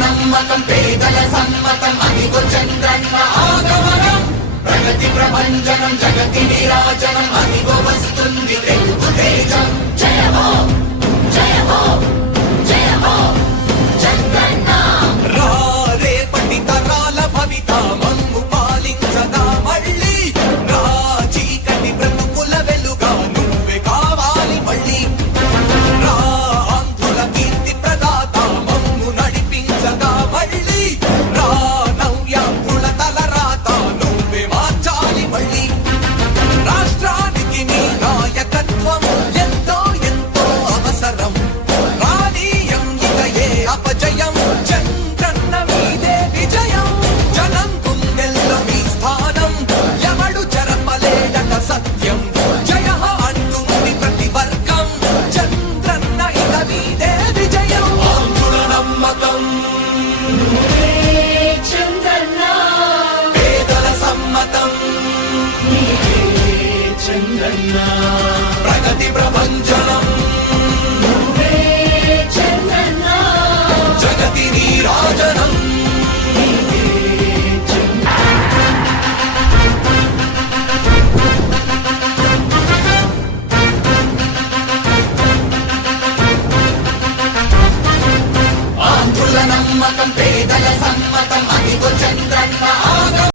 నమ్మకం పేదల సమ్మతం అదిగో చంద్రన్న ఆగమనం ప్రగతి ప్రభంజనం జగతి నీరాజనం అదిగో వస్తుంది తెలుగు తేజం జయ హో జయ హో జయ హో చంద్రన్న రా రేపటి తరాల భవిత మమ్ము పాలించదా మళ్ళీ రా చీకటి బ్రతుకుల వెలుగా నువ్వే కావాలి మళ్ళీ రా ఆంధ్రుల కీర్తి ప్రదాత మమ్ము నడిపించగా మళ్ళీ రా నవ్యాంధ్రుల తలరాత నువ్వే మార్చాలి మళ్ళీ రాష్ట్రానికి నీ నాయకత్వం ఎంతో ఎంతో అవసరం రానీయం ఇక ఏ అపజయం చంద్రన్న మీదే విజయం జనం గుండెల్లో మీ స్థానం ఎవడు చెరపలేడట సత్యం జయ అంటుంది ప్రతి వర్గం చంద్రన్న ఇక మీదే విజయం ఆంధ్రుల నమ్మకం చంద్రన్న పేదల సమ్మతం చంద్రన్న ప్రగతి ప్రభంజనం చంద్రన్న జగతి నీరాజనం ఆంధ్రుల నమ్మకం పేదల సమ్మతం అదిగో చంద్రన్న